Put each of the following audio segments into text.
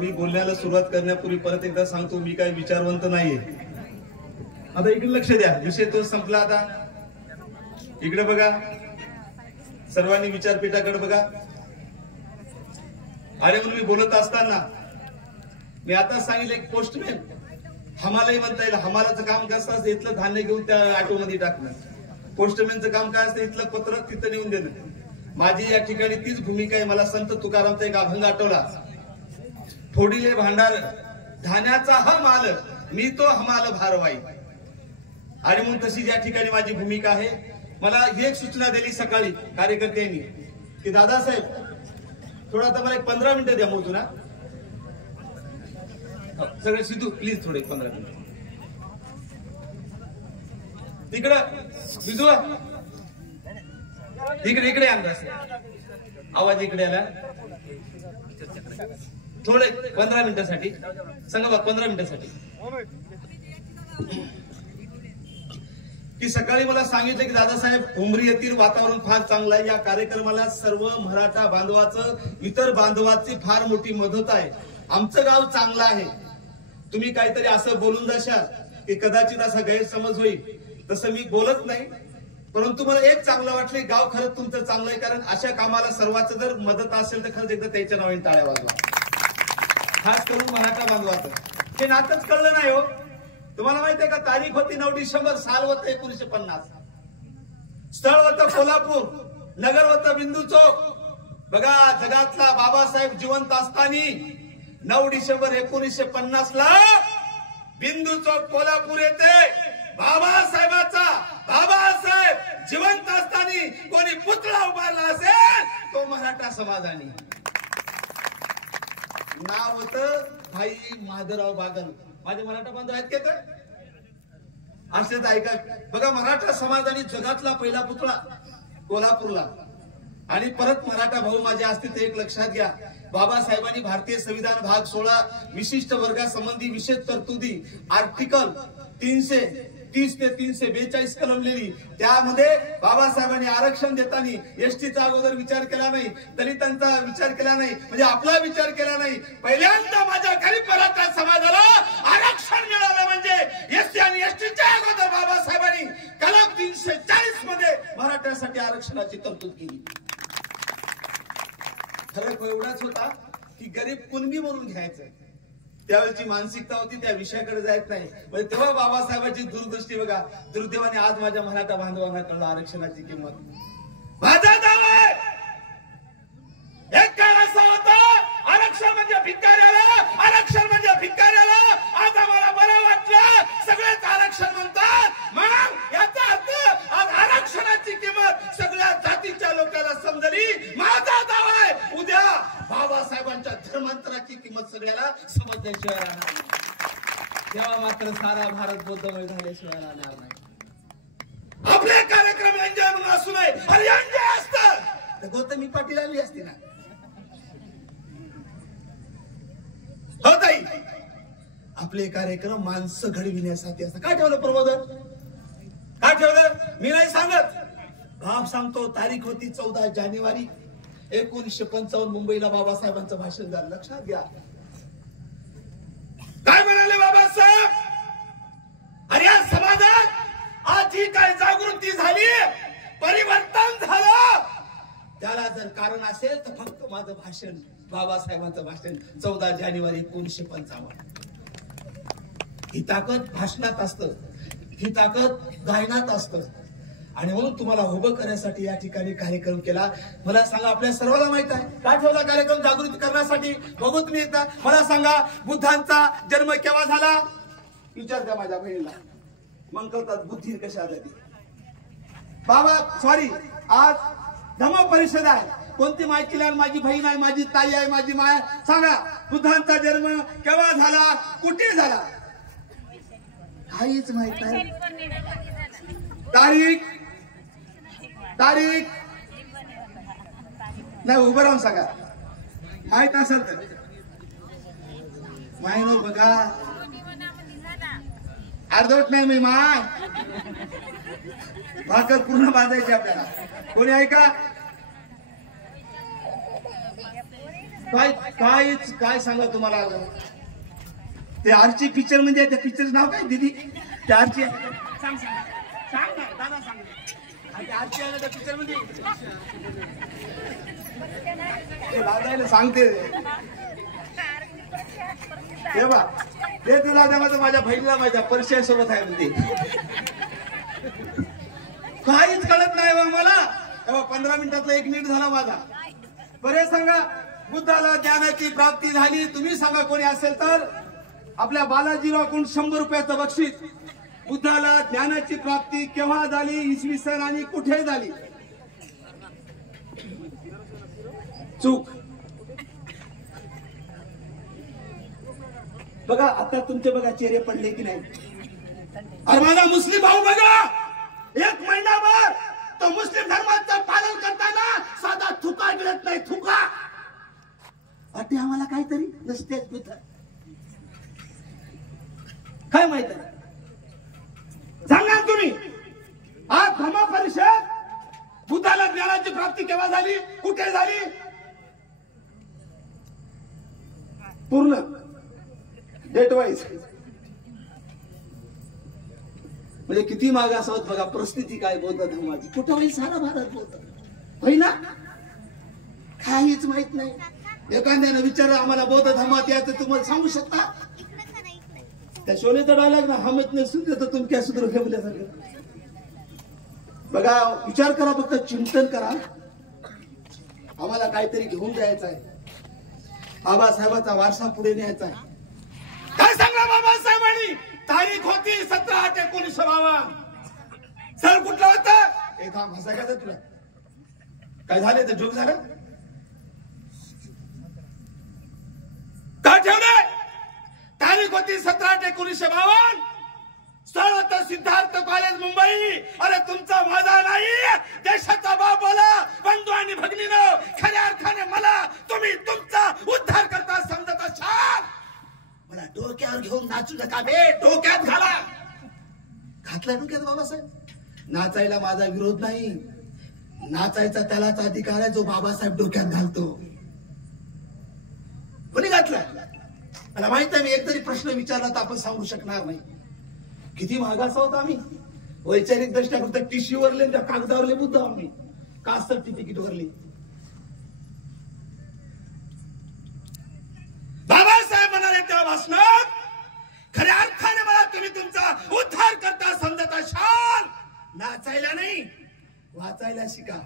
मी बोलण्याला सुरुवात करण्यापूर्वी परत एकदा सांगतो, मी काही विचारवंत नाहीये. आता इकडे लक्ष द्या, विषय तो संपला. आता इकडे बघा, सर्वांनी विचारपीठाकडे बघा. अरे म्हणून मी बोलत असताना मी आता सांगितलं, एक पोस्टमॅन हमालाही म्हणता येईल. हमालाचं काम कसं असतं, इथलं धान्य घेऊन त्या ऑटो मध्ये टाकणं. पोस्टमॅनचं काम काय असतं, इथलं पत्र तिथं नेऊन देणं. माझी या ठिकाणी तीच भूमिका आहे. मला संत तुकारामचा एक अभंग आठवला, फोडिले भांडार धान्याचा हा माल, मी तो हमाल भारवाई. आणि म्हणून तशी या ठिकाणी माझी भूमिका आहे. मला एक सूचना दिली सकाळी कार्यकर्त्यांनी की दादासाहेब थोडा आता मला एक 15 मिनिटं द्या मोजून. सगळे सिद्धू प्लीज थोडे 15 मिनिट तिकडं बिजू इकडे इकडे आवाज इकडे आला. थोडे 15 मिनिटासाठी सांगा बा, 15 मिनिटासाठी. की सकाळी मला सांगितलं की दादासाहेब उमरी येथील वातावरण फार चांगलं आहे. या कार्यक्रमाला सर्व मराठा बांधवाचं, इतर बांधवाची फार मोठी मदत आहे. आमचं गाव चांगलं आहे. तुम्ही काहीतरी असं बोलून जाशाल की कदाचित असा गैरसमज होईल. तसं मी बोलत नाही, परंतु मला एक चांगलं वाटलं, गाव खरंच तुमचं चांगलं आहे. कारण अशा कामाला सर्वांचं जर मदत असेल तर खरंच एकदा त्याच्या नावाने टाळ्या वाजवा. खास करून मराठा बांधवाचं हे नातच कळलं नाही हो. तुम्हाला माहिती आहे का, तारीख होती 9 डिसेंबर, साल होतं 1950. स्थळ होतं कोल्हापूर, नगर होतं बिंदू चौक. बघा, जगातला बाबासाहेब जिवंत असताना 9 डिसेंबर 1950 ला बिंदू चौक कोल्हापूर येथे बाबासाहेबाचा, बाबासाहेब जिवंत असताना कोणी पुतळा उभारला असेल तो मराठा समाजाने. नाव होतं भाई माधवराव बागल. माझे मराठा बांधव आहेत का ते? असेच ऐका. बघा, मराठा समाजाने जगातला पहिला पुतळा कोल्हापूरला. आणि परत मराठा भाऊ माझे असतील ते एक लक्षात घ्या, बाबासाहेबांनी भारतीय संविधान भाग 16 विशिष्ट वर्गासंबंधी विशेष तरतुदी आर्टिकल 330 ते 342 कलम लिहिली. त्यामध्ये बाबासाहेबांनी आरक्षण देताना एसटीचा अगोदर विचार केला नाही, दलितांचा विचार केला नाही, म्हणजे आपला विचार केला नाही. पहिल्यांदा माझ्या गरीब मराठा समाजाला आरक्षण मिळालं म्हणजे एसटी आणि एसटीच्या अगोदर बाबासाहेबांनी कलम 340 मध्ये मराठ्यासाठी आरक्षणाची तरतूद केली. फरक एवढाच होता की गरीब कुणबी म्हणून घ्यायचं. त्यावेळेची मानसिकता होती, त्या विषयाकडे जायत नाही. म्हणजे तेव्हा बाबासाहेबांची दूरदृष्टी बघा. दुर्दैवाने आज माझ्या मराठा बांधवांना कळलं आरक्षणाची किंमत. माझा दावा आहे, एक काळ असा होता आरक्षण म्हणजे भिकाऱ्याला, आरक्षण म्हणजे भिकाऱ्याला. आज आम्हाला बरं वाटलं, सगळेच आरक्षण म्हणतात. मग याचा अर्थ आज आरक्षणाची किंमत सगळ्या जातीच्या लोकांना समजली. माझा दावा आहे, उद्या बाबासाहेबांच्या धर्मांतराची किंमत सगळ्याला समजल्याशिवाय राहणार नाही. तेव्हा मात्र सारा भारत बौद्धमय झाल्याशिवाय राहणार नाही. आपले कार्यक्रम एन्जॉय म्हणून असू नये. अरे एन्जॉय असतं तर गौतमी पाटील आली असती ना. हो ताई, आपले कार्यक्रम माणसं घडविण्यासाठी असतात. काय ठेवलं प्रबोधन, काय ठेवलं मी नाही सांगत, बाप सांगतो. तारीख होती 14 जानेवारी 1955, मुंबईला बाबासाहेबांचं भाषण झालं. लक्षात घ्या काय म्हणाले बाबासाहेब. अरे या समाजात आज ही काय जागृती झाली, परिवर्तन झालं, त्याला जर कारण असेल तर फक्त माझं भाषण, बाबासाहेबांचं भाषण 14 जानेवारी 1955. ही ताकद भाषणात असतं, ही ताकद गायनात असतं. आणि म्हणून तुम्हाला उभं करण्यासाठी या ठिकाणी कार्यक्रम केला. मला सांगा, आपल्या सर्वांना माहित आहे काय ठेवला कार्यक्रम जागृती करण्यासाठी. बघू तुम्ही एकदा मला सांगा, बुद्धांचा जन्म केव्हा झाला विचार द्या माझ्या बहिणीला. मग कळतात बुद्धी कशा आली. बाबा सॉरी, आज धम्म परिषद आहे. कोणती माहिती आहे, माझी बहीण आहे, माझी ताई आहे, माझी माय. सांगा बुद्धांचा जन्म केव्हा झाला, कुठे झाला, काहीच माहित नाही. तारीख तारीख नाही, उभं राहून सांगा. माहित असेल तर मायनो बघा. अर्धवट नाही मी माय, भाकर पूर्ण बांधायची आपल्याला. कोणी ऐका काय सांगा तुम्हाला ते आरची पिक्चर म्हणजे त्या पिक्चरचं नाव काय दीदी त्या आरची सांग ना दादा सांग आरची आहे त्या पिक्चर मध्ये दादाला सांगते हे बा ते तुला माझं माझ्या बहिणीला माझ्या परिचयासोबत आहे म्हणते काहीच कळत नाही बा मला तेव्हा 15 मिनिटातला 1 मिनिट झाला माझा बरे सांगा बुद्धाला ज्ञानाची प्राप्ती झाली तुम्ही सांगा कोणी असेल तर आपल्या बालाजीरावकडून 100 रुपयाचं बक्षीस बुद्धाला ज्ञानाची प्राप्ती केव्हा झाली इसवी सन आणि कुठे झाली चूक बघा आता तुमचे बघा चेहरे पडले की नाही अरे माझा मुस्लिम भाऊ बघा 1 महिनाभर तो मुस्लिम धर्माचं पालन करताना साधा थुका गिळत नाही थुका वाटते आम्हाला काहीतरी नसतेच काय माहित आहे सांगा तुम्ही आज धर्म परिषद बुद्धाला ज्ञानाची प्राप्ती केव्हा झाली कुठे झाली पूर्ण डेट वाईज म्हणजे किती मागे असत बघा परिस्थिती काय बौद्ध धर्माची कुठं होईल सारा भारत बौद्ध होई ना काहीच माहित नाही एखाद्यानं विचार आम्हाला बौद्ध धर्मात यायचं तुम्हाला सांगू शकता त्या शोलेचा डायलॉग ना हम इतने सुधरे तर तुम क्या सुधरोगे बोलल्यासारखं बघा विचार करा फक्त चिंतन करा आम्हाला काहीतरी घेऊन जायचं आहे बाबासाहेबांचा वारसा पुढे न्यायचा आहे काय सांगा बाबासाहेबांनी तारीख होती 17/8/1952 सर कुठला होता हे थांब हसायचं तुला काय झालं तर जोक झालं काय ठेवलंय तारीख होती 17/8/1952 स्थळ होतं सिद्धार्थ कॉलेज मुंबई अरे तुमचा माझा नाही देशाचा बाप बोला बंधू आणि भगिनीनं खऱ्या अर्थाने मला तुम्ही तुमचा उद्धार करता समजत असाल मला डोक्यावर घेऊन नाचू नका बे डोक्यात घाला घातला डोक्यात बाबासाहेब नाचायला माझा विरोध नाही नाचायचा त्यालाच अधिकार आहे जो बाबासाहेब डोक्यात घालतो कोणी घातला मला माहित आहे मी एक तरी प्रश्न विचारला तर आपण सांगू शकणार नाही किती मागास आहोत आम्ही वैचारिक दृष्ट्या फक्त टिश्यू वरले त्या कागदावरले मुद्दा आम्ही कास्ट सर्टिफिकेट वरले बाबासाहेब म्हणाले त्या भाषणात खऱ्या अर्थाने मला तुम्ही तुमचा उद्धार करता समजत असाल नाचायला नाही वाचायला शिका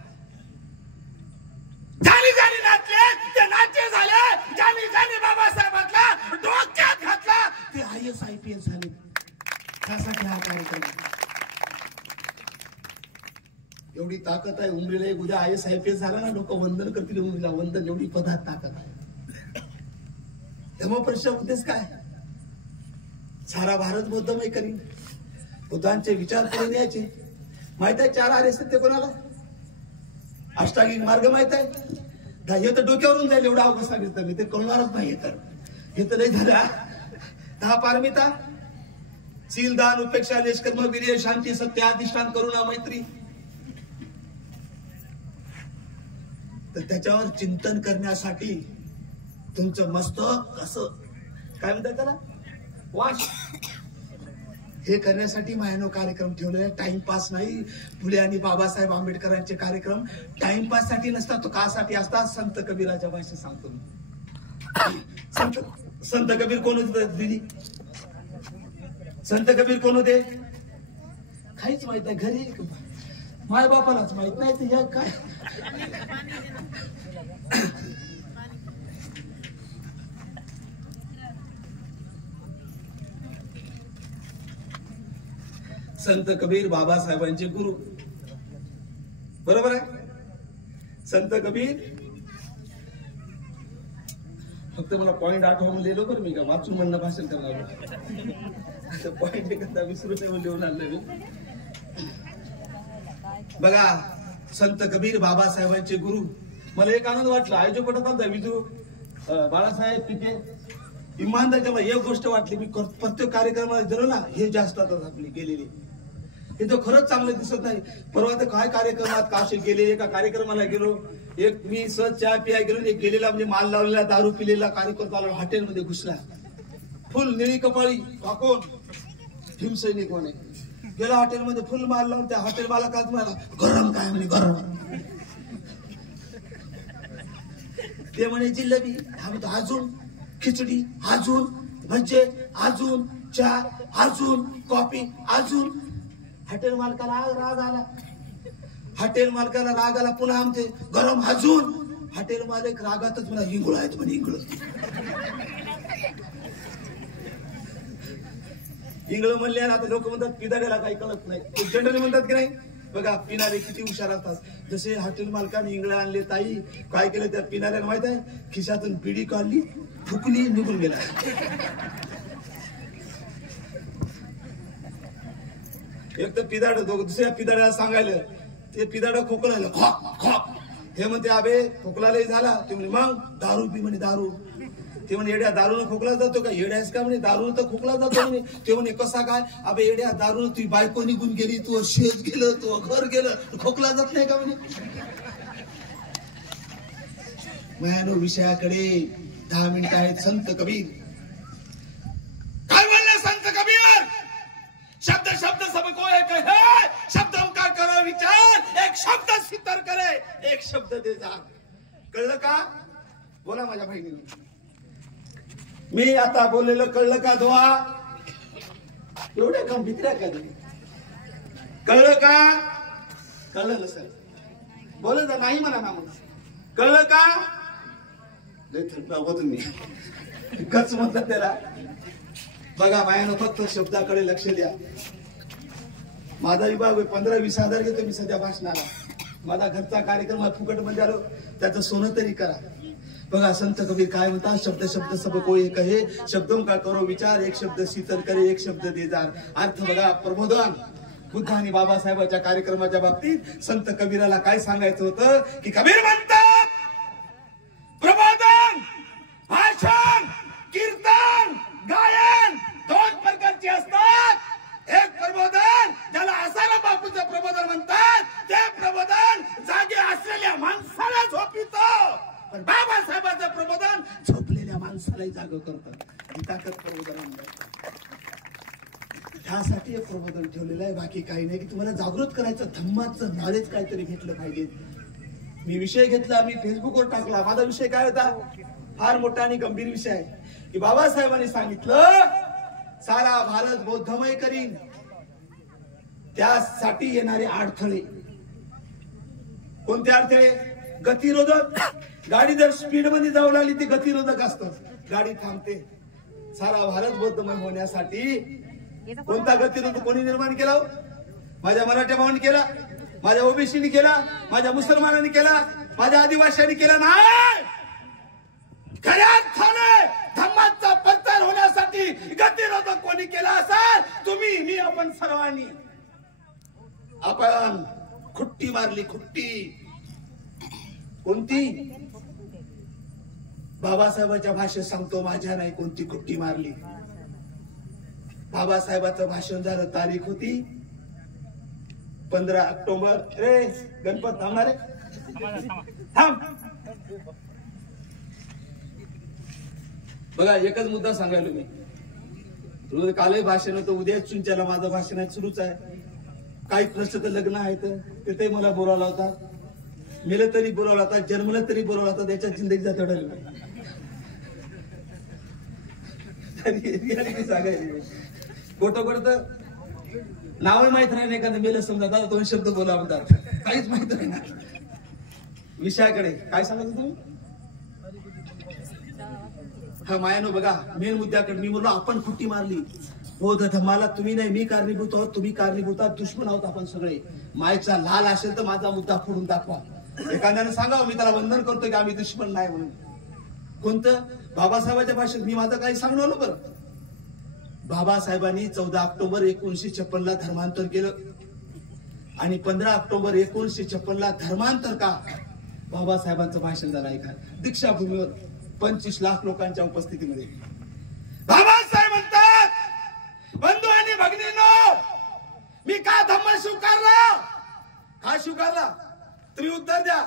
ज्यानी ज्यानी नाचले ते नाट्य झाले ज्यानी ज्यानी बाबासाहेबांना डोक्यात घातला ते IAS IPS झाले त्यासाठी हा कार्यक्रम एवढी ताकद आहे उमरीला एक उद्या IAS IPS झाला ना लोक वंदन करतील उमरीला वंदन एवढी पदात ताकद आहे त्यामुळे परिषद उद्देश काय सारा भारत बौद्धमय करीन बुद्धांचे विचार पुढे न्यायचे माहित आहे 4 आर्य सत्य कोणाला अष्टांगिक मार्ग माहित आहे हे तर डोक्यावरून जाईल एवढा अवघड सांगितलं मी ते कळणारच नाही हे तर नाही झाला 10 पारमिता शील दान उपेक्षा निष्कर्म वीर्य शांती सत्य अधिष्ठान करुणा मैत्री तर त्याच्यावर चिंतन करण्यासाठी तुमचं मस्तक असं काय म्हणतात त्याला वाच हे करण्यासाठी मायानो कार्यक्रम ठेवलेला आहे टाइमपास नाही फुले आणि बाबासाहेब आंबेडकरांचे कार्यक्रम टाइमपास साठी नसतात तो कासाठी असतात संत कबीराच्या भाषेत सांगतो मी संत कबीर कोण होते दिदी संत कबीर कोण होते काहीच माहित नाही घरी माय बापालाच माहित नाही ते काय संत कबीर बाबासाहेबांचे गुरु बरोबर आहे संत कबीर फक्त मला पॉइंट आठवून लिहिलो बरं मी का वाचून म्हणणं भाषण करणार पॉइंट एखादा विसरून लिहून आणलं मी बघा संत कबीर बाबासाहेबांचे गुरु मला एक आनंद वाटला आयोजक पटत विजू बाळासाहेब तिथे इमानदारीच्या एक गोष्ट वाटली मी प्रत्येक कार्यक्रमाला गेलो ना हे जास्त आपली गेलेली हे तर खरंच चांगलं दिसत नाही. परवा तर काय कार्यक्रमात काशी गेले, एका कार्यक्रमाला गेलो, एक मी सहज चहा पिया गेलो, एक गेलेला म्हणजे माल लावलेला दारू पिलेला कार्यक्रम चालू हॉटेलमध्ये घुसला, फुल निळी कपाळी काकून भीमसैनिक म्हणे, गेला हॉटेलमध्ये फुल माल लावून त्या हॉटेल मालकाच म्हणाला गरम काय म्हणे गरम. ते म्हणे जिल्लबी, आम्ही तर अजून खिचडी, अजून भजे, अजून चहा, अजून कॉफी, अजून. हॉटेल मालकाला राग आला, हॉटेल मालकाला राग आला, पुन्हा आमचे गरम अजून. हॉटेल मालक रागातच मला हिंगुळ आहेत म्हणे, हिंगुळ इंगळ म्हणले. आता लोक म्हणतात पिदाड्याला काही कळत नाही, जनरली म्हणतात की नाही. बघा पिणारे किती हुशार असतात. जसे हॉटेल मालकाने इंगळे आणले, ताई काय केलं त्या पिणाऱ्याला माहित आहे, खिशातून पिढी काढली, फुकली, निघून गेला. एक तर पिदाड दुसऱ्या पिदाड्याला सांगायला, ते पिदाड खोकलायला खॉक खॉक. हे म्हणते अबे खोकला लय झाला. ते म्हणे मग दारू पी म्हणे दारू. ते म्हणे येड्या दारूनं खोकला जातो का, येड्यास का म्हणे, दारूनं तर खोकला जातो म्हणे. ते म्हणे कसा काय, अबे येड्या दारूनं तुझी बायको निघून गेली, तू शेत गेलं, तू घर गेलं, खोकला जात नाही का म्हणे. भयानो विषयाकडे 10 मिनिटं आहेत. संत कबीर काय बोलले, संत कबीर शब्द शब्द सबको एक है, शब्दों का करो विचार, एक शब्द सितर करे, एक शब्द दे जा. कळलं का? बोला माझ्या बहिणीने. मी आता बोललेलं कळलं का? धुवा एवढ्या कम भित्र्या का तुम्ही? कळलं का? कळलं नसेल बोलत नाही म्हणा ना. म्हणा कळलं का? तुम्ही कच म्हणतात त्याला. बघा मायानं फक्त शब्दाकडे लक्ष द्या. माझा विभाग 15-20 हजार घेतो मी सध्या भाषणाला. माझा घरचा कार्यक्रम फुकट मध्ये आलो, त्याचं सोनं तरी करा. बघा संत कबीर काय म्हणतात, शब्द शब्द सब को एक है, शब्दों का करो विचार, एक शब्द शीतल करे, एक शब्द देजार. अर्थ बघा प्रबोधन. बुद्ध आणि बाबासाहेबांच्या कार्यक्रमाच्या बाबतीत संत कबीराला काय सांगायचं होतं की कबीर म्हणतात प्रबोधन, भाषण, कीर्तन, गायन 2 प्रकारचे असतात. एक प्रबोधन ज्याला आसारा बापूचं प्रबोधन म्हणतात, ते प्रबोधन जागे असलेल्या माणसाला झोपितं, पण बाबासाहेबांचं प्रबोधन झोपलेल्या माणसालाही जाग करतात. ही ताकद प्रबोधन म्हणतात. त्यासाठी एक प्रबोधन ठेवलेलं आहे, बाकी काही नाही. की तुम्हाला जागृत करायचं, धम्माचं नॉलेज काहीतरी घेतलं पाहिजे. मी विषय घेतला, मी फेसबुकवर टाकला. माझा विषय काय होता, फार मोठा आणि गंभीर विषय आहे की बाबासाहेबांनी सांगितलं सारा भारत बौद्धमय करीन, त्यासाठी येणारे अडथळे. कोणते अडथळे? गतिरोधक. गाडी जर स्पीड मध्ये जाऊ लागली ती गतिरोधक असतं, गाडी थांबते. सारा भारत बौद्धमय होण्यासाठी कोणता गतिरोधक कोणी निर्माण केला? माझ्या मराठ्या भावांनी केला, माझ्या ओबीसीनी केला, माझ्या मुसलमानांनी केला, माझ्या आदिवासींनी केला नाही. खऱ्या अर्थाने धम्माचा प्रचार होण्यासाठी गतिरोधक कोणी केला असेल? तुम्ही, मी, आपण सर्वांनी. आपण खुट्टी मारली, खुट्टी. कोणती? बाबासाहेबांच्या भाषेत सांगतो, माझ्या नाही कोणती खुट्टी मारली. बाबासाहेबांचं भाषण झालं, तारीख होती 15 ऑक्टोबर. रे गणपत थांबणार रे, थांब. बघा एकच मुद्दा सांगायलो मी. कालही भाषण होतं, उद्या चुंच्याला माझं भाषण आहे, सुरूच आहे. काही प्रश्न तर लग्न आहेत, तिथे मला बोलावला होता. मेलं तरी बोलावला होता, जन्मलं तरी बोलावला होता. त्याच्या जिंदगीचा तडल सांगायचं. खोटं खोटं नावही माहित नाही, एखादं मेलं समजा, दादा 2 शब्द बोला म्हणतात, काहीच माहित नाही ना. विषयाकडे काय सांगत तुम्ही? हा मायानो बघा मेन मुद्द्याकडे. मी बोललो आपण खुट्टी मारली, बौद्ध धर्माला तुम्ही नाही मी कारणीभूत आहोत, तुम्ही कारणीभूत आहात, दुश्मन आहोत आपण सगळे. मायचा लाल असेल तर माझा मुद्दा फोडून दाखवा. एखाद्याने सांगावं मी त्याला वंदन करतो की आम्ही दुश्मन नाही म्हणून. कोणतं? बाबासाहेबांच्या भाषेत मी माझं काही सांगणार बरं. बाबासाहेबांनी 14 ऑक्टोबर 1956 ला धर्मांतर केलं आणि 15 ऑक्टोबर 1956 ला धर्मांतर का? बाबासाहेबांचं भाषण झालं ऐका, दीक्षाभूमीवर 25 लाख लोकांच्या उपस्थितीमध्ये. बाबासाहेब म्हणतात, बंधू आणि भगिनींनो, मी का धम्म स्वीकारला? का स्वीकारला? तुम्ही उत्तर द्या.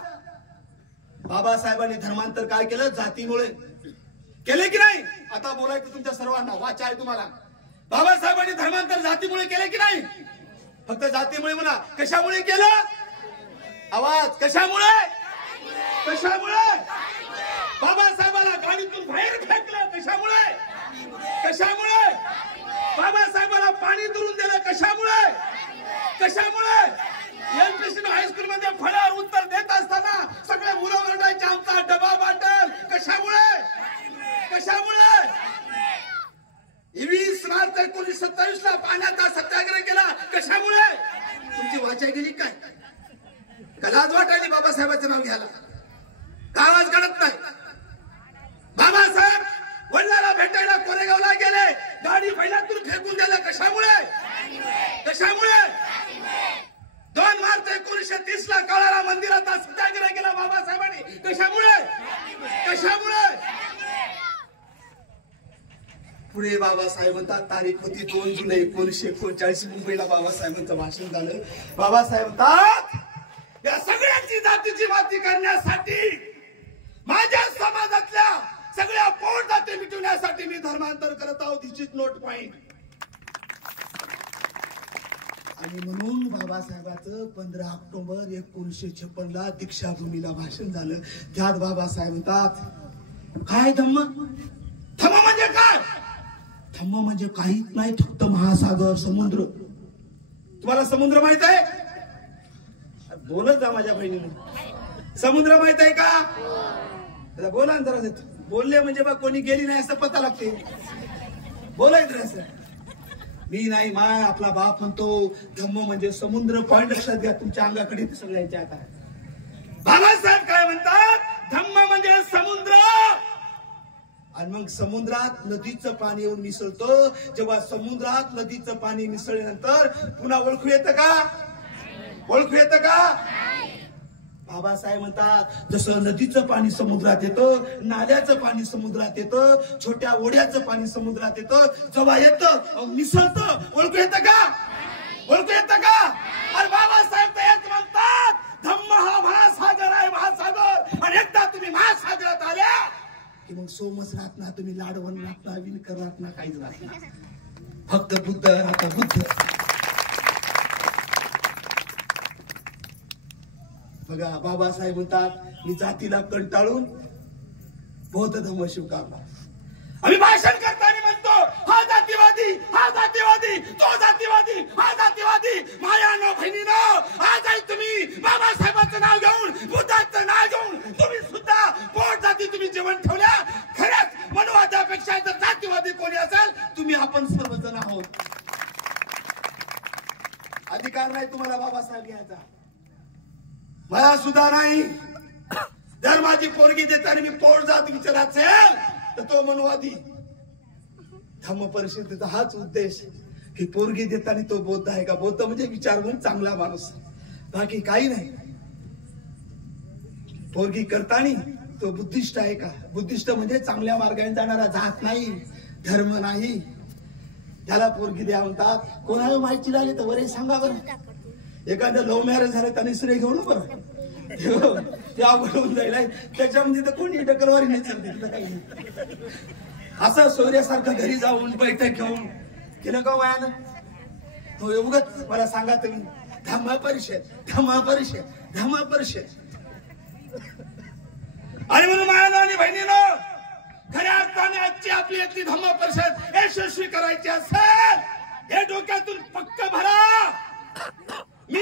बाबासाहेबांनी धर्मांतर काय केलं? जातीमुळे केले की नाही? आता बोलायचं तुमच्या सर्वांना, वाचा आहे तुम्हाला. बाबासाहेबांनी धर्मांतर जातीमुळे केले की नाही? फक्त जातीमुळे म्हणा. कशामुळे केलं? आवाज. कशामुळे? कशामुळे? बाबासाहेबाला गाडीतून बाहेर फेकलं. कशामुळे? कशामुळे? बाबासाहेबाला पाणी दुरून दिलं. कशामुळे? कशामुळे? एल हायस्कूल मध्ये फळ्यावर उत्तर देत असताना सगळे मुलं ओरडायचे आमचा डबा बाटल. कशामुळे? कशामुळे? 20 मार्च 1927 ला पाण्याचा सत्याग्रह केला. कशामुळे? तुमची वाचा गेली काय? लाज वाटायली बाबासाहेबांचं नाव घ्यायला? का आवाज काढत नाही? बाबासाहेब वडिलांना भेटायला कोरेगावला गेले, गाडी बैलातून फेकून दिलं. कशामुळे? कशामुळे? 2 मार्च 1930 ला काळाला मंदिराचा सत्याग्रह केला बाबासाहेबांनी. कशामुळे? कशामुळे? पुढे बाबासाहेब म्हणतात, तारीख होती 2 जुलै 1939 मुंबईला बाबासाहेबांचं भाषण झालं. बाबासाहेब म्हणतात, या सगळ्यांची जातीची माती करण्यासाठी, माझ्या समाजातल्या सगळ्या पोट जाती मिटवण्यासाठी मी धर्मांतर करत आहोत. दिस इज नोट पॉइंट. आणि म्हणून बाबासाहेबांचं 15 ऑक्टोबर 1956 ला दीक्षाभूमीला भाषण झालं. त्यात बाबासाहेब म्हणतात, काय धम्म? धम्म म्हणजे काय? धम्म म्हणजे काहीच नाही, फक्त महासागर, समुद्र. तुम्हाला समुद्र माहित आहे? बोलत जा माझ्या बहिणीने. समुद्र माहित आहे का? बोला ना जरा. बोलले म्हणजे बा कोणी गेली नाही असं पता लागते. बोलायचं असं. मी नाही, माय आपला बाप म्हणतो धम्म म्हणजे समुद्र. पॉइंट लक्षात घ्या तुमच्या अंगाकडे सगळ्यांच्या. आता बाबासाहेब काय म्हणतात? धम्म म्हणजे समुद्र. आणि मग समुद्रात नदीचं पाणी येऊन मिसळतो. जेव्हा समुद्रात नदीचं पाणी मिसळल्यानंतर पुन्हा ओळखू येतं का? ओळखू येतं का? बाबासाहेब म्हणतात, जसं नदीचं पाणी समुद्रात येतं, नाल्याचं पाणी समुद्रात येतं, छोट्या ओढ्याचं पाणी समुद्रात येतं, जेव्हा येतं मिसळतं, ओळखू येतं का? ओळखू येतं का? अरे बाबासाहेब तेच म्हणतात, धम्म हा महासागर आहे, महासागर. आणि एकदा तुम्ही महासागरात आल्या की मग सोमच राहत ना, तुम्ही लाडवण राहत ना, विणकर राहत ना, काहीच राहत ना. फक्त बुद्ध राहता. बुद्ध. बघा बाबासाहेब म्हणतात, मी जातीला कंटाळून बौद्ध धर्म स्वीकारला. आम्ही भाषण करताना म्हणतो, हा जातीवादी, हा जातीवादी, तो जातीवादी, हा जातीवादी. मायानो बहिणीनो, आज आहे तुम्ही बाबासाहेबांचं नाव घेऊन, बुद्धाचं नाव घेऊन तुम्ही सुद्धा पोट जाती तुम्ही जीवन ठेवल्या. खरंच मनोवादापेक्षा जर जातीवादी कोणी असेल, तुम्ही आपण सर्वजण आहोत. अधिकार नाही तुम्हाला बाबासाहेब घ्यायचा, मला सुद्धा नाही. जर माझी पोरगी देताना मी पोट जात विचारात असेल तर तो मनोवादी. धम्म परिषदेचा हाच उद्देश की पोरगी देताना तो बौद्ध आहे का? बौद्ध म्हणजे विचार म्हणून चांगला माणूस, बाकी काही नाही. पोरगी करताना तो बुद्धिस्ट आहे का? बुद्धिस्ट म्हणजे चांगल्या मार्गाने जाणारा, जात नाही, धर्म नाही, त्याला पोरगी द्या म्हणतात. कोणाला माहिती लागली तर वरे सांगा बरं. एखादं लव्ह मॅरेज झालं त्याने श्रेय घेऊ ना बरं, ते अवघड होऊन जाईल. त्याच्यामध्ये तर कोणी डकलवारी नाही चालते काही. असं सोयऱ्यासारखं घरी जाऊन बैठक घेऊन केलं का वयानं? तो एवढंच मला सांगा तुम्ही. धम्म परिषद, धम्म परिषद, धम्म परिषद. आणि म्हणून मायानो आणि बहिणीनो, खऱ्या अर्थाने आजची आपली यातली धम्म परिषद यशस्वी करायची असेल, हे डोक्यातून पक्क भरा. मी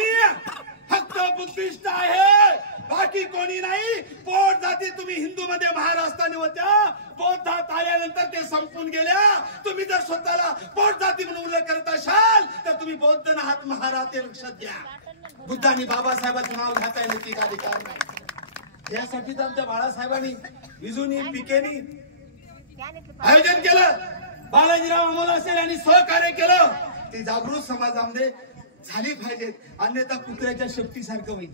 फक्त बुद्धिस्ट आहे, बाकी कोणी नाही. पोट जाती तुम्ही हिंदू मध्ये महाराष्ट्राने होत्या, बौद्धात आल्यानंतर ते संपून गेल्या. तुम्ही जर स्वतःला पोट जाती म्हणून उल्लेख करत असाल तर तुम्ही बौद्ध आहात, महाराज. ते लक्षात घ्या. बुद्धांनी बाबासाहेबांचं नाव घेता येईल की अधिकार नाही. यासाठी तर आमच्या बाळासाहेबांनी विजूनी पिकेनी आयोजन केलं. बालाजीराव अमोल असेल यांनी सहकार्य केलं. ती जागृत समाजामध्ये झाली पाहिजेत, अन्यथा कुत्र्याच्या शेपटीसारखं होईल.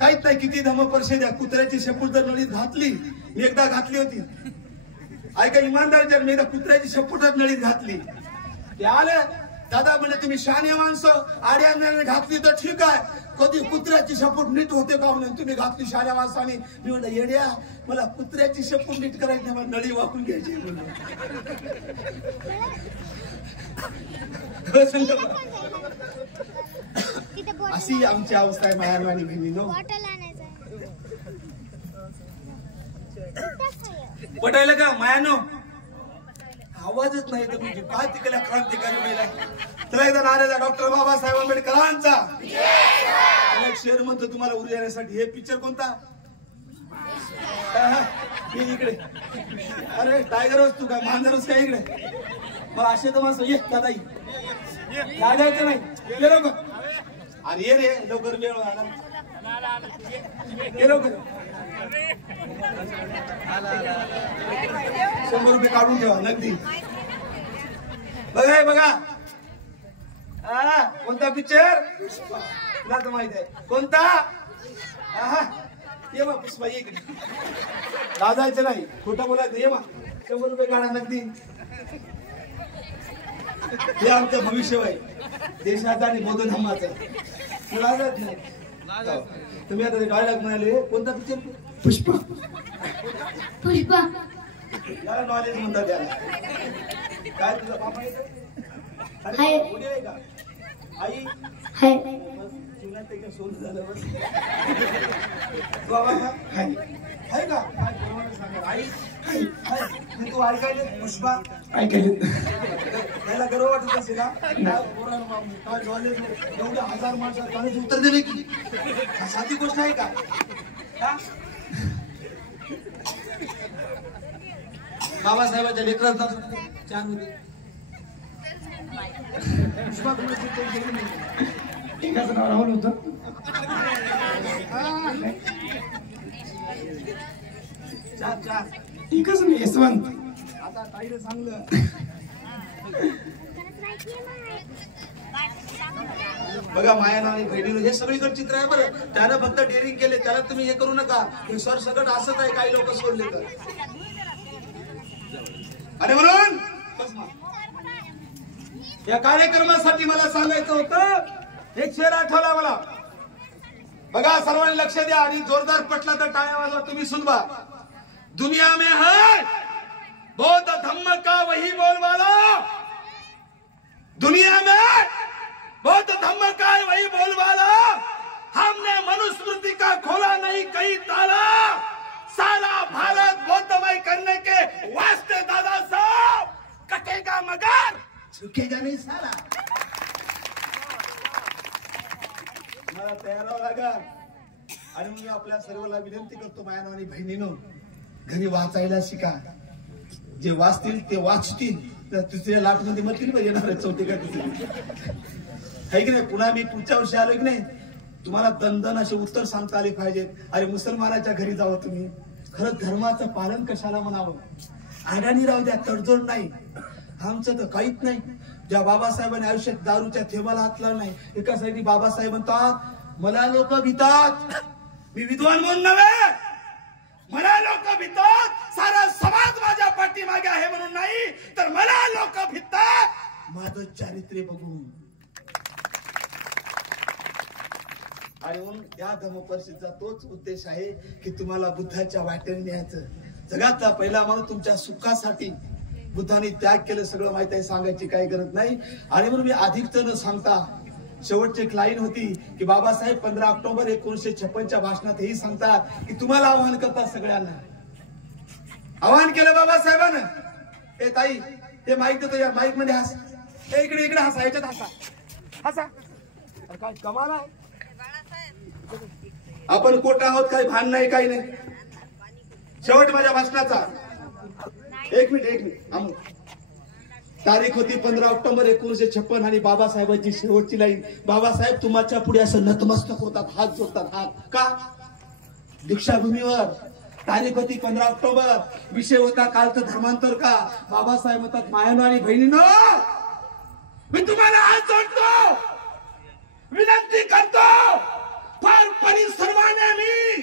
काहीच नाही. किती धम्म परिषद द्या, कुत्र्याची शेपूट जर नळीत घातली, मी एकदा घातली होती. ऐका इमानदार, जर मी एकदा कुत्र्याची शेपूटच नळीत घातली, ते आलं दादा म्हणे तुम्ही शहाणे माणसं आड्याने घातली तर ठीक आहे, कधी कुत्र्याची शपूट नीट होते का म्हणून तुम्ही घातली शहाण्या माणसाने. मी म्हणलं येड्या, मला कुत्र्याची शपूट नीट करायची नाही, मला नळी वाकून घ्यायची म्हणून. अशी आमची अवस्था आहे माया आणि बहिणीनो. पटायला का मायानो? आवाजच नाही तर तुझी काय तिकडल्या क्रांतिकारी महिला. त्याला एकदा नाऱ्याचा डॉक्टर बाबासाहेब आंबेडकरांचा शेर म्हणतो तुम्हाला उर्जा येण्यासाठी. हे पिक्चर कोणता? मी इकडे. अरे टायगर तू काय मांजरच काय इकडे? मला असे तर माणसं ये दादा लागायचं नाही. ये लवकर. अरे ये रे लवकर वेळ ये लवकर. 100 रुपये काढून ठेवा नगदी. बघा बघा कोणता पिक्चर तुला तर माहित आहे कोणता? ये मग पुष्पा ये इकडे. लाजायचं नाही, खोटं बोलायचं. ये मग 100 रुपये काढा नगदी. हे आमचं भविष्य आहे देशाचं आणि बौद्ध धर्माचं. लाजत नाही तुम्ही. आता डायलॉग म्हणाले कोणता पिक्चर? पुष्पा. पुष्पा याला नॉलेज म्हणतात त्याला. काय तुझा बाबा आहे का? आई सोन झालं बाबा आहे का? आई तू ऐकायले पुष्पा? ऐकायले त्याला गर्व वाटत असेल का? नॉलेज एवढ्या 1000 माणसात कॉलेज उत्तर दिले की साधी गोष्ट आहे का? बाबासाहेबांच्या लेकरांचा छान होते. एकाचं नाव राहुल होतं. एकच नाही यशवंत. आता ताईला चांगलं बघा माया आणि बहिणीनं हे सगळीकडे चित्र आहे बरं. त्यानं फक्त डेअरिंग केले, त्याला तुम्ही हे करू नका. हे सर सगळं असंच आहे, काही लोक सोडले तर. अरे म्हणून या कार्यक्रमासाठी मला सांगायचं होतं. एक शेर आठवला मला. बघा सर्वांनी लक्ष द्या आणि जोरदार पटला तर टाळ्या वाजवा. तुम्ही सुनवा. दुनिया में है बौद्ध धम्म का वही बोलवाला. दुनिया में बौद्ध धम्म का वही बोलवाला. हमने मनुस्मृति का खोला नहीं कहीं ताला. सारा भारत बौद्धमय करने के वास्ते दादा साहब कटेगा मगर झुकेगा नहीं साला. मला तयार व्हावं लागेल. आणि मी आपल्या सर्वांना विनंती करतो मायानो आणि बहिणीनो, घरी वाचायला शिका. जे वाचतील ते वाचतील तर तिसऱ्या लाट मध्ये मरतील पण येणार आहे चौथी का तिसरी आहे की नाही. पुन्हा मी पुढच्या वर्षी आलो की नाही तुम्हाला दणदण असे उत्तर सांगता आले पाहिजेत. अरे मुसलमानाच्या घरी जावं तुम्ही. खरंच धर्माचं पालन कशाला म्हणावं. अडाणी राहू द्या, तडजोड नाही. आमचं तर काहीच नाही. ज्या बाबासाहेबांनी आयुष्यात दारूच्या थेबाला हातला नाही. एका साईडनी बाबासाहेब म्हणतात मला लोक भितात. मी विद्वान म्हणून नव्हे, मला लोक भितात. सारा समाज माझ्या पाठीमागे आहे म्हणून नाही, तर मला लोक भितात माझं चारित्र्य बघून. आणि म्हणून या धर्म परिषदेचा तोच उद्देश आहे की तुम्हाला बुद्धाच्या वाटेने न्यायचं. जगातला पहिला माणूस तुमच्या सुखासाठी बुद्धाने त्याग केलं सगळं माहित आहे, सांगायची काही गरज नाही. आणि म्हणून मी अधिक न सांगता शेवटची एक लाईन होती की बाबासाहेब 15 ऑक्टोबर 1956च्या भाषणात हेही सांगतात की तुम्हाला आवाहन करतात सगळ्यांना. आवाहन केलं बाबासाहेबांना. ए ताई ते माईक देतो या माईक मध्ये हस. इकडे इकडे हसा, याच्यात हसा हसा. काय कमाल आहे. आपण कोट आहोत, काही भान नाही काही नाही. शेवट माझ्या भाषणाचा एक मिनिट तारीख होती 15 ऑक्टोबर 1956 आणि बाबासाहेबांची शेवटची लाईन. बाबासाहेब तुमच्या पुढे असं नतमस्तक होतात, हात जोडतात. हात का? दीक्षाभूमीवर. तारीख होती 15 ऑक्टोबर. विषय होता कालचं धर्मांतर का. बाबासाहेब म्हणतात मायानो आणि बहिणीनो मी तुम्हाला हात जोडतो, विनंती करतो. फार परिश्रमाने मी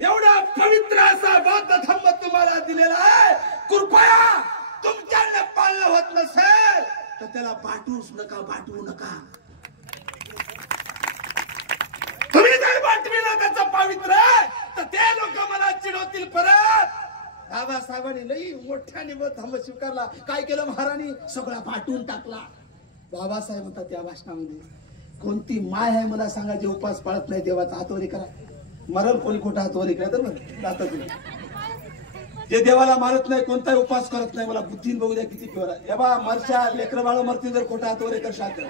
एवढा पवित्र असा बौद्ध धर्म तुम्हाला दिलेला आहे. कृपया तुमच्याकडे पाळणं होत नसेल तर त्याला पाठवूच नका, पाठवू नका. तुम्ही जर पाठविलं त्याचं पावित्र्य तर ते लोक मला चिडवतील परत. बाबासाहेबांनी लई मोठ्याने धम्म स्वीकारला. काय केलं महाराणी? सगळा पाठवून टाकला. बाबासाहेब म्हणतात त्या भाषणामध्ये, कोणती माय आहे मला सांगा जे उपास पाळत नाही देवाचा हातवरी करा. मरण कोणी खोटा हातवरी करा तर जे देवाला मानत नाही, कोणताही उपास करत नाही, मला बुद्धीन बघू द्या किती प्युअर आहे. बा मरशा लेकर बाळ मरतील जर खोटा हातवरी करशात.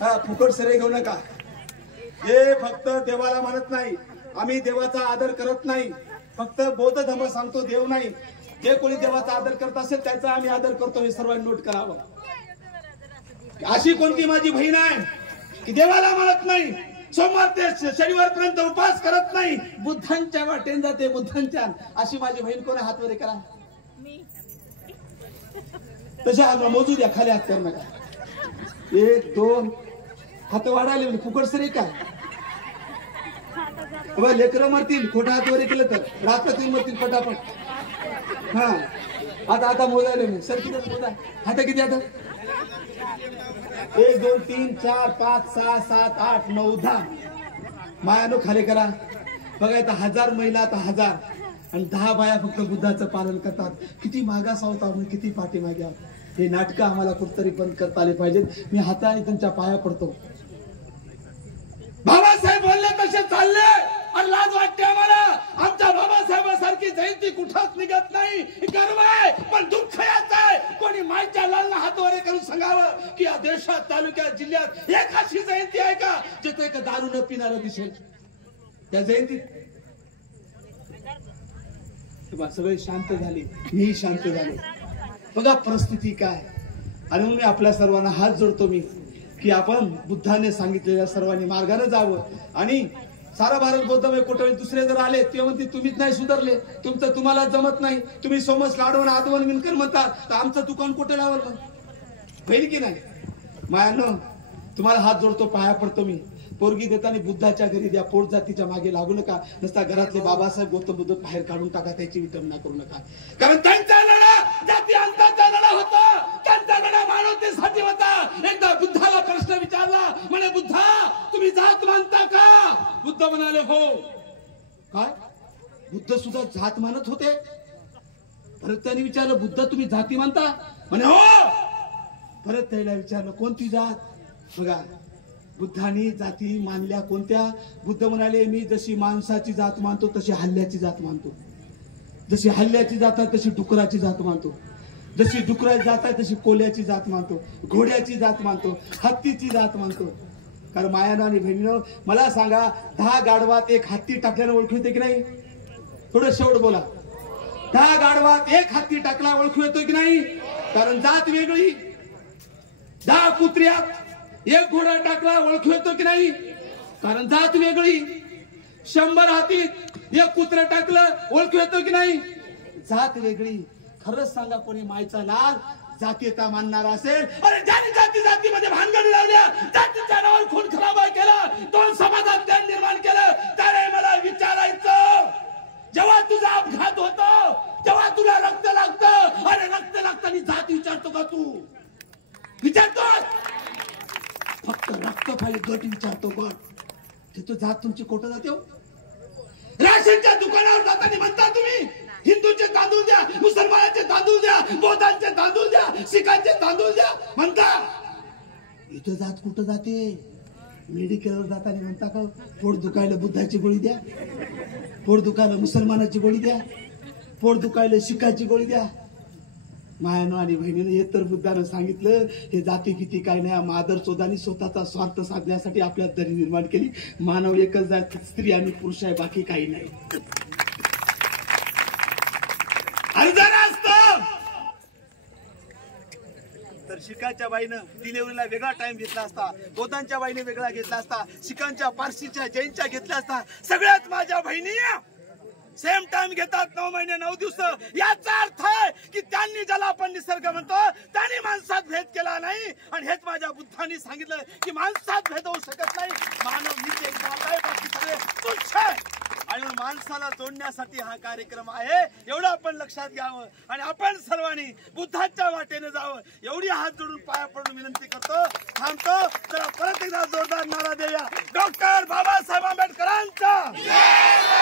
हा फुकट सरे घेऊ नका. हे फक्त देवाला मानत नाही, आम्ही देवाचा आदर करत नाही, फक्त बौद्ध धर्म सांगतो, देव नाही. जे कोणी देवाचा आदर करत असेल त्याचा आम्ही आदर करतो, हे सर्वांनी नोट करावं. अशी कोणती माझी बहीण आहे की देवाला मानत नाही, सोमवार ते शनिवार पर्यंत उपास करत नाही, बुद्धांच्या वाटेन जाते, बुद्धांच्या. अशी माझी बहीण कोण? हात वर करा. तशा मोजू द्या, खाली हात करू नका. 1 2 हात वाढाले म्हणजे फुकट सरी काय? लेकरं मरतील खोटा हात वर केलं तर, रात्री मरतील पटापट. हा आता मोजायला मी सर किती मोजा. हात किती? आता 1 2 3 4 5 6 7 8 9 10. मायानो खाली करा. बघा इथं 1000 महिला, आता 1000 आणि 10 बाया फक्त बुद्धाचं पालन करतात. किती मागास आहोत आपण, किती पाठीमागे आहोत. हे नाटकं आम्हाला कुठतरी बंद करता आले पाहिजेत. मी हाताने तुमच्या पाया पडतो. बाबासाहेब बोलले तसे चालले आणि लाज वाटते आम्हाला. आमच्या बाबासाहेबांसारखी जयंती कुठंच निघत नाही. गर्व आहे पण दुःख याच आहे, कोणी मायच्या लालना हातवारे करून सांगावं की या देशात, तालुक्यात, जिल्ह्यात एक अशी जयंती आहे का जिथे एक दारू न पिणारं दिसेल त्या जयंतीत. सगळे शांत झाले, मी शांत झाले. बघा परिस्थिती काय. आणि मी आपल्या सर्वांना हात जोडतो मी की आपण बुद्धाने सांगितलेल्या सर्वांनी मार्गाने जावं. आणि सारा भारत बौद्धमय कुठे दुसरे जर आले ते म्हणते तुम्हीच नाही सुधारले, तुमचं तुम्हाला जमत नाही, तुम्ही सोमस लाडवण आदवण विणकर म्हणतात, तर आमचं दुकान कुठे लावल मग? होईल की नाही? मायानो तुम्हाला हात जोडतो, पाया पडतो मी. पोरगी देताना बुद्धाच्या घरी द्या, पोट जातीच्या मागे लागू नका. नसता घरातले बाबासाहेब गौतम बुद्ध बाहेर काढून टाका, त्याची विटंबना करू नका. कारण त्यांचा लढा जाती अंताचा लढा होता, त्यांचा लढा मानवतेसाठी होता. एकदा बुद्धाला प्रश्न विचारला, म्हणे बुद्धा तुम्ही जात मानता का? बुद्ध म्हणाले हो. काय? बुद्ध सुद्धा जात मानत होते? परत त्यांनी विचारलं बुद्ध तुम्ही जाती मानता? म्हणे हो. परत त्याला विचारलं कोणती जात? बघा बुद्धांनी जाती मानल्या कोणत्या? बुद्ध म्हणाले मी जशी माणसाची जात मानतो तशी हल्ल्याची जात मानतो, जशी हल्ल्याची जात आहे तशी डुकराची जात मानतो, जशी डुकराची जात आहे तशी कोल्याची जात मानतो, घोड्याची जात मानतो, हत्तीची जात मानतो. कारण मायानो आणि बहिणीनो मला सांगा, 10 गाढवात एक हत्ती टाकल्यानं ओळखू येते की नाही? थोडं शेवट बोला. 10 गाढवात एक हत्ती टाकला ओळखू येतो की नाही? कारण जात वेगळी. 10 कुत्र्यात एक घोडा टाकला ओळखू येतो की नाही? कारण जात वेगळी. 100 हातीत एक कुत्र टाकलं ओळखू येतो की नाही? जात वेगळी. खरंच सांगा कोणी मायचा लाल जातीयता मानणार असेल? अरे ज्यांनी जातीमध्ये भानगडी लावल्या, जातीच्या नावावर खून खराबा केला, 2 समाजात ज्ञान निर्माण केलं, त्याने मला विचारायचं जेव्हा तुझा अपघात होतो, जेव्हा तुला रक्त लागतं, अरे रक्त लागताना जात विचारतो का तू? विचारतो? फक्त रक्त पाहिजे, गट विचारतो गट. तिथं जात तुमची कोटं जाते हो. राशनच्या दुकानावर जाताना म्हणता तुम्ही हिंदूचे तांदूळ द्या, मुसलमानाचे तांदूळ द्या, बौद्धांचे तांदूळ द्या, शिखांचे तांदूळ द्या म्हणता. इथं जात कुठं जाते? मेडिकलवर जाताना म्हणता का पोट दुखायला बुद्धाची गोळी द्या, पोट दुखायला मुसलमानाची गोळी द्या, पोट दुखायला शिखाची गोळी द्या. मायानो आणि बहिणीने हे तर बुद्धानं सांगितलं. हे जाती किती काय नाही, मादर चोदानी स्वतःचा स्वार्थ साधण्यासाठी आपल्यात दरी निर्माण केली. मानव एकच जात, स्त्री आणि पुरुष आहे, बाकी काही नाही. आणि जर असतं तर शिखाच्या बाईनं डिलेव्हरीला वेगळा टाइम घेतला असता, बौद्धांच्या बाईने वेगळा घेतला असता, शिखांच्या, पारसीच्या, जैनच्या घेतला असता. सगळ्यात माझ्या बहिणी सेम टाइम घेतात, 9 महिने 9 दिवस. याचा अर्थ आहे की त्यांनी ज्याला आपण निसर्ग म्हणतो त्यांनी माणसात भेद केला नाही. आणि हेच माझ्या बुद्धांनी सांगितलं की माणसात भेद होऊ शकत नाही. मानव नीच एक आहे, बाकी सगळे तुच्छ आहे. आणि माणसाला जोडण्यासाठी हा कार्यक्रम आहे, एवढं आपण लक्षात घ्यावं आणि आपण सर्वांनी बुद्धाच्या वाटेने जावं एवढी हात जोडून पाया पडून विनंती करतो. थांबतो. चला परत एकदा जोरदार नारा देऊया. डॉक्टर बाबासाहेब आंबेडकरांचा,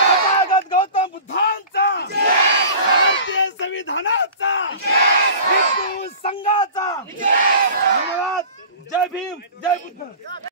तथागत गौतम बुद्धांचा, भारतीय संविधानाचा, हिंदू संघाचा. धन्यवाद. जय भीम, जय बुद्ध.